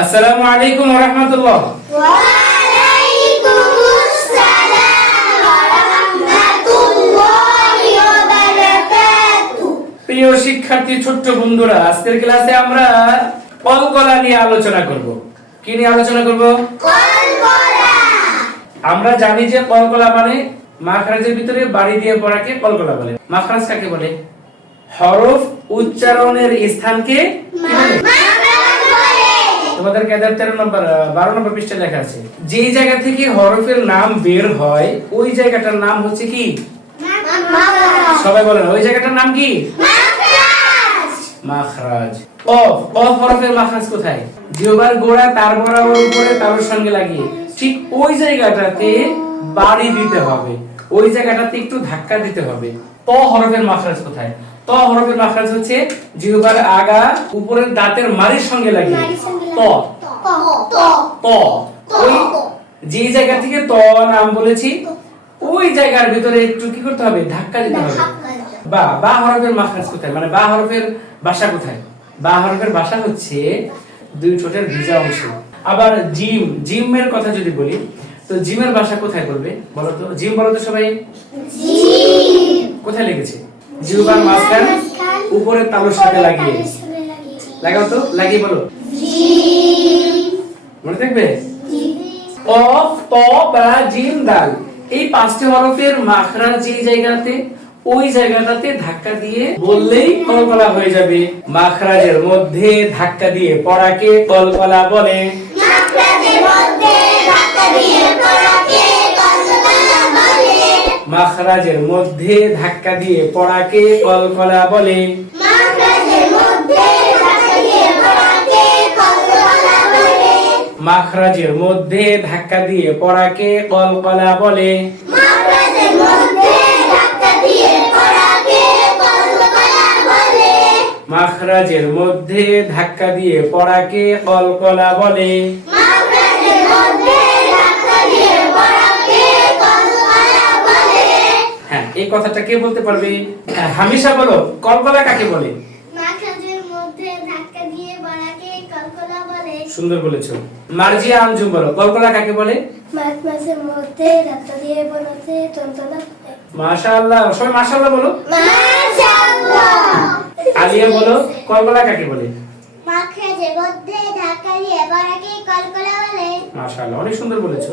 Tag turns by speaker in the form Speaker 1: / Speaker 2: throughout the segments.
Speaker 1: আসসালামু আলাইকুম ওয়া রাহমাতুল্লাহ। প্রিয় শিক্ষার্থী, ছোট্ট বন্ধুরা, আজকের ক্লাসে আমরা কলকলা নিয়ে আলোচনা করব। কি নিয়ে আলোচনা করব? আমরা জানি যে কলকলা মানে মাখরাজের ভিতরে বাড়ি দিয়ে পড়াকে কলকলা বলে। মাখরাজ কাকে বলে? হরফ উচ্চারণের স্থানকে তোমাদের ক্যাডার তেরো নম্বর বারো নম্বর লেখা আছে। যেই জায়গা থেকে হরফের নাম বের হয় ওই জায়গাটার নাম হচ্ছে কি? সবাই বলেন ওই জায়গাটার নাম কি?
Speaker 2: মাখরাজ।
Speaker 1: হরফের মাখরাজ কোথায়? জিহ্বার গোড়া তার বরাবর উপরে তার সঙ্গে লাগিয়ে ঠিক ওই জায়গাটাতে বাড়ি দিতে হবে। ওই জায়গাটাতে একটু ধাক্কা দিতে হবে। ত হরফের মাখরাজ কোথায়? ত হরফের মাখরাজ হচ্ছে জিহ্বার আগা উপরের দাঁতের মারির সঙ্গে লাগিয়ে ত।
Speaker 2: ত।
Speaker 1: ত। ওই যে জায়গা থেকে ত নাম বলেছি ওই জায়গার ভিতরে একটু কি করতে হবে? ধাক্কা দিতে হবে। বা বা হরফের মাখরাজ কোথায়? মানে বা হরফের ভাষা কোথায়? বা হরফের ভাষা হচ্ছে দুই ঠোঁটের ভিজা অংশ। আবার জিম জিমের কথা যদি বলি তো জিমের ভাষা কোথায় বলবে? বলো তো জিম বলো তো সবাই। কোথায় লেগেছে? জিহ্বার মাঝখান উপরে তালুর সাথে লাগিয়ে। লাগাও তো লাগিয়ে বলো। মনে থাকবে? কফ ত বা জিম দাল। এই পাঁচটি হরফের মাখরা যে জায়গাতে ওই জায়গাটাতে ধাক্কা দিয়ে বললেই কলকলা হয়ে যাবে। মাখরাজের মধ্যে ধাক্কা দিয়ে পড়াকে কলকলা বলে।
Speaker 2: মাখরাজের মধ্যে ধাক্কা দিয়ে পড়াকে বলে
Speaker 1: মাখরাজের মধ্যে ধাক্কা দিয়ে পড়াকে কলকলা বলে।
Speaker 2: মাখরাজের মধ্যে ধাক্কা দিয়ে পড়াকে কলকলা বলে।
Speaker 1: মাখরাজের মধ্যে ধাক্কা দিয়ে পড়াকে কলকলা বলে। এই কথাটা কে বলতে পারবে? হামিশা বলো কলকলা কাকে বলে?
Speaker 2: মধ্যে ধাক্কা দিয়ে পড়াকে কলকলা বলে।
Speaker 1: সুন্দর বলেছ। মার্জিয়া আঞ্জুম বলো কলকলা কাকে বলে?
Speaker 2: মাছ মাছের মধ্যে ধাক্কা দিয়ে পড়াতে তন্তনা
Speaker 1: মাশাআল্লাহ সবাই মাশাআল্লাহ বলো।
Speaker 2: মাশাআল্লাহ!
Speaker 1: আলিয়া বলো কলকলা কাকে বলে?
Speaker 2: মাখরাজের মধ্যে ধাক্কা দিয়ে পড়াকে কলকলা বলে।
Speaker 1: মাশাআল্লাহ অনেক সুন্দর বলেছ।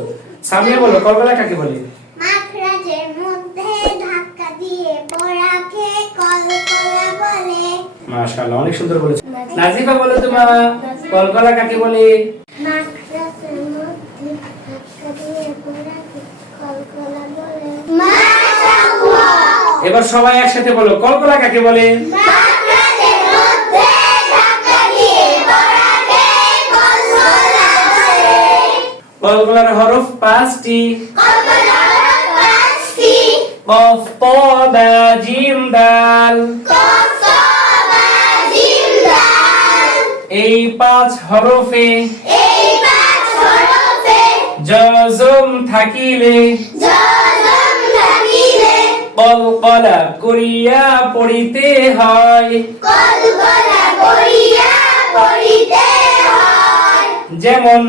Speaker 1: সামিয়া বলো কলকলা কাকে বলে? মাশাআল্লাহ অনেক সুন্দর বলেছ। নাজিফা বলো তোমার কলকলা কাকে বলে? এবার সবাই একসাথে বলো কলকলা কাকে বলে? কলকলার হরফ পাঁচটি। কফ ত বা জিম দাল। এই পাঁচ হরফে
Speaker 2: এই পাঁচ হরফে
Speaker 1: জজম থাকিলে
Speaker 2: জলম থাকিলে
Speaker 1: কলকলা করিয়া পড়িতে হয়।
Speaker 2: কলকলা করিয়া পড়িতে হয়।
Speaker 1: যেমন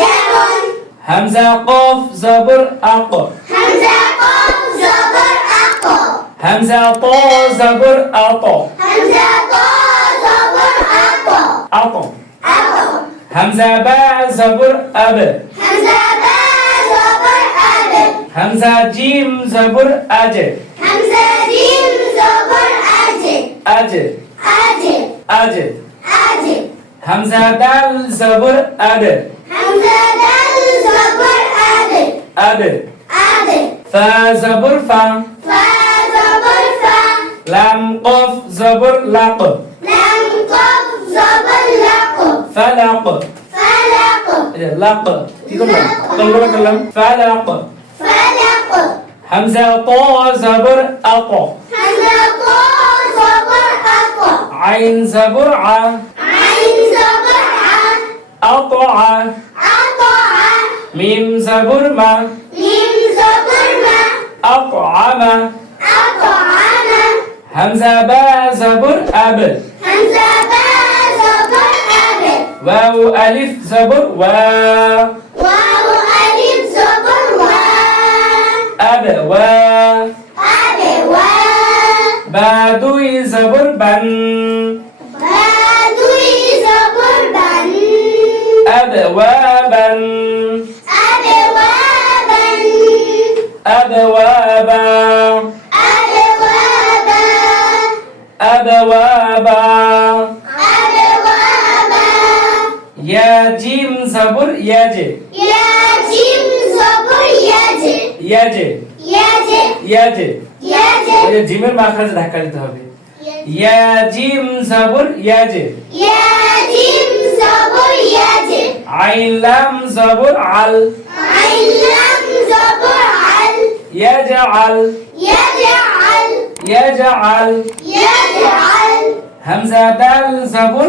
Speaker 2: যেমন
Speaker 1: হামজা কফ জবর আক।
Speaker 2: হামজা কফ জবর আক।
Speaker 1: হামজা ত জবর আত। আত
Speaker 2: আক
Speaker 1: হামজা বা জবর আব
Speaker 2: হামজা বা জবর আব
Speaker 1: হামজা জিম জবর আজ
Speaker 2: হামজা জিম জবর আজ
Speaker 1: আজ
Speaker 2: আজ
Speaker 1: আজ
Speaker 2: আজ
Speaker 1: হামজা দাল জবর আদ
Speaker 2: হামজা দাল জবর আদ
Speaker 1: আদ
Speaker 2: আদ
Speaker 1: ফা জবর ফা
Speaker 2: ফা জবর ফা
Speaker 1: লাম কফ জবর লাক এই যে লাক কি করলাম কলকলা করলাম ফালাক
Speaker 2: ফালাক
Speaker 1: হামজা ত জবর আক
Speaker 2: হামজা ক জবর আক
Speaker 1: আইন জবর আ
Speaker 2: আইন জবর আ
Speaker 1: আতআ
Speaker 2: আতা
Speaker 1: মিম জবর মা
Speaker 2: মিম জবর মা
Speaker 1: আতআমা
Speaker 2: আতআমা
Speaker 1: হামজা বা Wawu
Speaker 2: alif zabur
Speaker 1: wa. Wawu alif zabur
Speaker 2: wa. Ada wa.
Speaker 1: Ada wa. Badui
Speaker 2: zabur ban.
Speaker 1: Badui zabur ban.
Speaker 2: Ada wa
Speaker 1: ban. Ada wa
Speaker 2: ban. Ada
Speaker 1: wa ইয়াজিম জবর ইয়াজে
Speaker 2: ইয়াজিম জবর
Speaker 1: ইয়াজে
Speaker 2: ইয়াজে
Speaker 1: ইয়াজে
Speaker 2: ইয়াজে
Speaker 1: ইয়াজে এই জিমের মাখরাজে ধাক্কা দিতে হবে। ইয়াজিম জবর ইয়াজে
Speaker 2: ইয়াজিম জবর ইয়াজে
Speaker 1: আইন লাম জবর আল।
Speaker 2: আইন লাম জবর আল।
Speaker 1: ইয়াজআল
Speaker 2: ইয়াজআল
Speaker 1: ইয়াজআল
Speaker 2: ইয়াজআল
Speaker 1: হামজা দাল জবর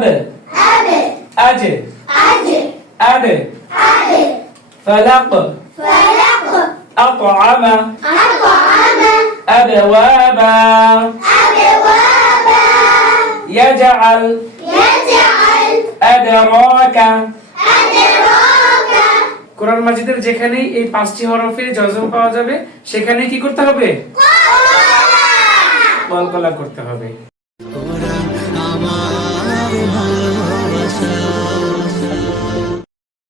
Speaker 1: আব
Speaker 2: أب
Speaker 1: আজ
Speaker 2: أج
Speaker 1: আব
Speaker 2: أب
Speaker 1: فلق
Speaker 2: فلق
Speaker 1: أطعم
Speaker 2: أطعم
Speaker 1: أبوابا
Speaker 2: أبوابا
Speaker 1: يجعل
Speaker 2: يجعل
Speaker 1: أدراك
Speaker 2: أدراك
Speaker 1: কোরআন মাজিদের যেখানেই এই পাঁচটি হরফে জজম পাওয়া যাবে সেখানে কি করতে হবে
Speaker 2: قرآن
Speaker 1: কলকলা করতে হবে